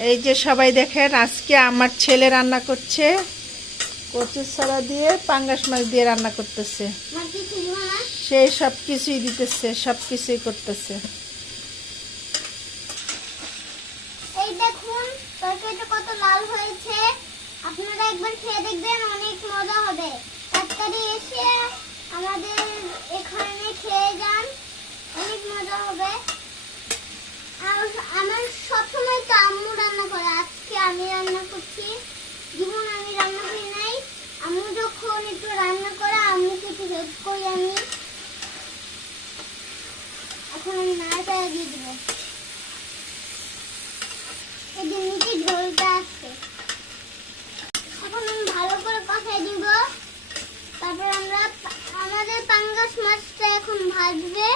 এই যে সবাই দেখেন, আজকে আমার ছেলে রান্না করছে কচুর ছড়া দিয়ে, পাঙ্গাস মাছ দিয়ে রান্না করতেছে। সে সব কিছুই দিতেছে, সব কিছুই করতেছে। এই দেখুন তরকারিটা কত লাল হয়েছে, আপনারা একবার খেয়ে দেখবেন, অনেক মজা হবে। তাড়াতাড়ি এসে আমাদের এখানে খেয়ে যান, অনেক মজা হবে। আর আমার সবসময় তো আম্মু রান্না করে, আজকে আমি রান্না করছি। জীবন আমি রান্না করি নাই, আম্মু যখন একটু রান্না করে আম্মুকে একটু হেল্প করি আমি। এখন আমি নাড়াচাড়া দিয়ে দিব। এই যে নিচে ঝোলটা আছে, এখন আমি ভালো করে কষাই দিব। তারপর আমরা আমাদের পাঙ্গাস মাছটা এখন ভাজবে,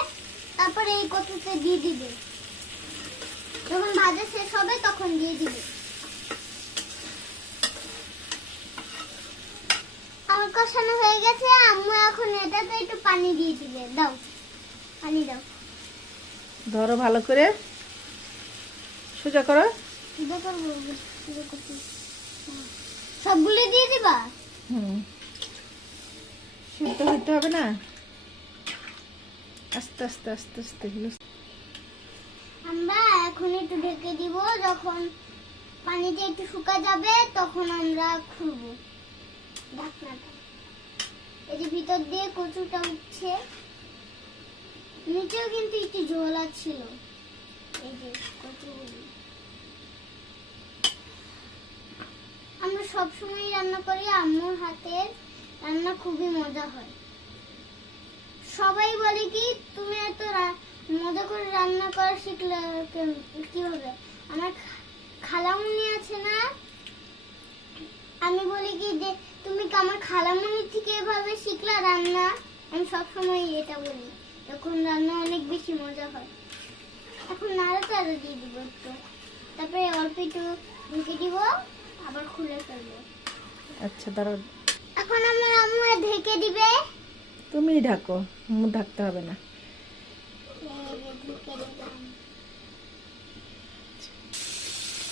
তারপরে এই কচুতে দিয়ে দিবে। যখন ভাজা শেষ হবে তখন দিয়ে দিবে। আমার কষানো হয়ে গেছে, আম্মু এখন এটাতে একটু পানি দিয়ে দিবে। দাও পানি দাও। ধরো ভালো করে, সোজা করো। সবগুলো দিয়ে দিবা? সিদ্ধ হইতে হবে না, আস্তে আস্তে আস্তে আস্তে। আমরা এখন একটু ঢেকে দিব, যখন পানিতে একটু শুকা যাবে তখন আমরা খুলবো ঢাকনাটা। এই যে ভিতর দিয়ে কচুটা উঠছে, নিচেও কিন্তু একটু ঝোলা ছিল। এই যে কচুগুলি আমরা সবসময় রান্না করি, আম্মুর হাতের রান্না খুবই মজা হয়। সবাই বলে কি তুমি এত মজা করে রান্না করা শিখলে কিভাবে? আমার খালামুনি আছে না, আমি বলি কি যে তুমি আমার খালামুনি থেকে এভাবে শিখলা রান্না। আমি সবসময় এটা বলি, তখন রান্না অনেক বেশি মজা হয়। এখন নাড়াচাড়া দিয়ে দিব একটু, তারপরে অল্প একটু ঢেকে দিব, আবার খুলে ফেলবো। আচ্ছা দাঁড়াও, এখন আমার আম্মু ঢেকে দিবে। তুমি ঢাকো, মুখ ঢাকতে হবে না।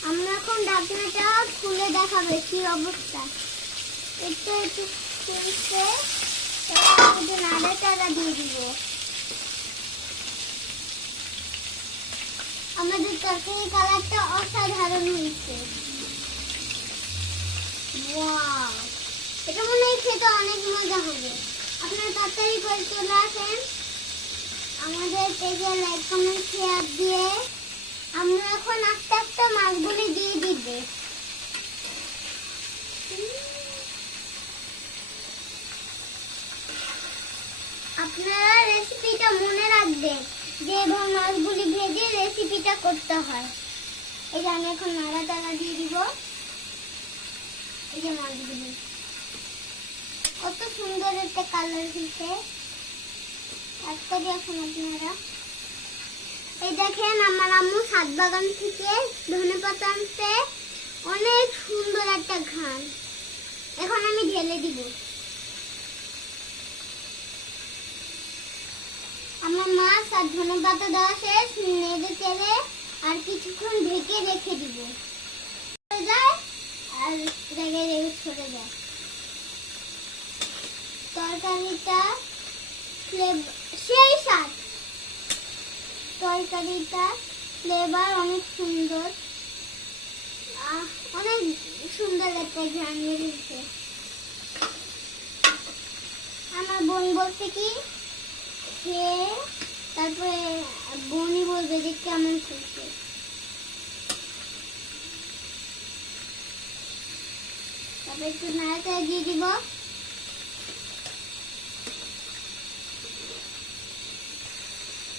আমরা এখন ঢাকনাটা খুলে দেখাবে কি অবস্থা। একটু একটু খুলছে, একটু নাড়াচাড়া দিয়ে দিব। আমাদের তরকারি কালারটা অসাধারণ হয়েছে। ওয়াও, এটা মনে হয় খেতে অনেক মজা হবে। আপনারা তাড়াতাড়ি করে চলে আসেন আমাদের পেজে, লাইক কমেন্ট শেয়ার দিয়ে। আমরা এখন আস্তে আস্তে মাছগুলি দিয়ে দিব। আপনারা রেসিপিটা মনে রাখবেন যে এভাবে মাছগুলি ভেজে রেসিপিটা করতে হয়। এই যে আমি এখন নাড়াচাড়া দিয়ে দিব। এই যে মাছগুলি কত সুন্দর একটা কালার হয়েছে। এখন আপনারা এই দেখেন, আমার আম্মু ছাদ বাগান থেকে ধনেপাতা আনছে, অনেক সুন্দর একটা ঘ্রাণ। এখন আমি ঢেলে দিব। আমার মাছ আর ধনেপাতা দেওয়া শেষ, নেড়ে চেড়ে আর কিছুক্ষণ ঢেকে রেখে দিব। যায় আর জায়গায় সরে যায়। তরকারিটা সেই স্বাদ, তরকারিটা ফ্লেভার অনেক সুন্দর, অনেক সুন্দর একটা ঘ্রাণ বেরিয়েছে। আমার বোন বলছে কি খেয়ে তারপরে বোনই বলবে যে কেমন খেয়েছে। তারপরে একটু নাড়াচাড়া দিয়ে দিব।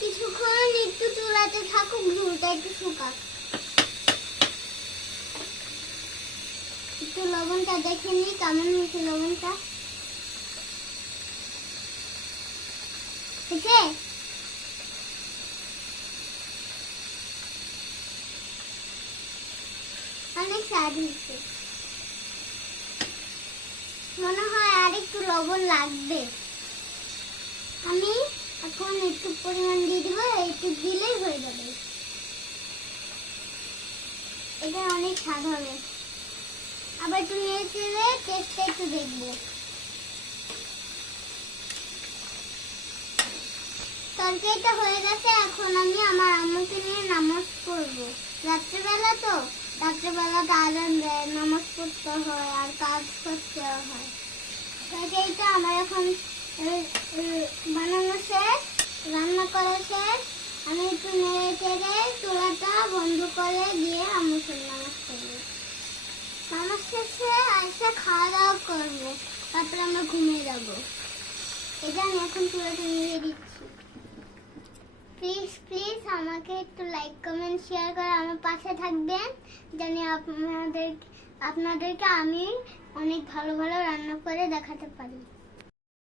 কিছুক্ষণ একটু চুলাতে থাকুক, ঝোলটা একটু শুকাক। একটু লবণটা দেখে নিই কেমন হয়েছে। লবণটা হয়েছে? অনেক স্বাদ হয়েছে, মনে হয় আর একটু লবণ লাগবে। আমি এখন একটু পরিমাণ দিয়ে দিব, একটু দিলেই হয়ে যাবে। এটা অনেক স্বাদ হবে। আবার একটু নেড়ে চেড়ে টেস্টটা একটু দেখবো। তরকারিটা হয়ে গেছে, এখন আমি আমার আম্মুকে নিয়ে নামাজ পড়বো। রাত্রেবেলা তো, রাত্রেবেলা আজান দেয়, নামাজ পড়তে হয় আর কাজ করতে হয়। তরকারিটা আমার এখন বানানো শেষ, রান্না করা শেষ। আমি একটু নেড়ে চেড়ে চুলাটা বন্ধ করে দিয়ে আম্মুর সাথে নামাজ পড়বো। নামাজ শেষে এসে খাওয়া দাওয়া করবো, তারপরে আমরা ঘুমিয়ে যাবো। এটা আমি এখন চুলাটা নিয়ে দিচ্ছি। প্লিজ প্লিজ আমাকে একটু লাইক কমেন্ট শেয়ার করে আমার পাশে থাকবেন, জানি আপনাদেরকে আমি অনেক ভালো ভালো রান্না করে দেখাতে পারি।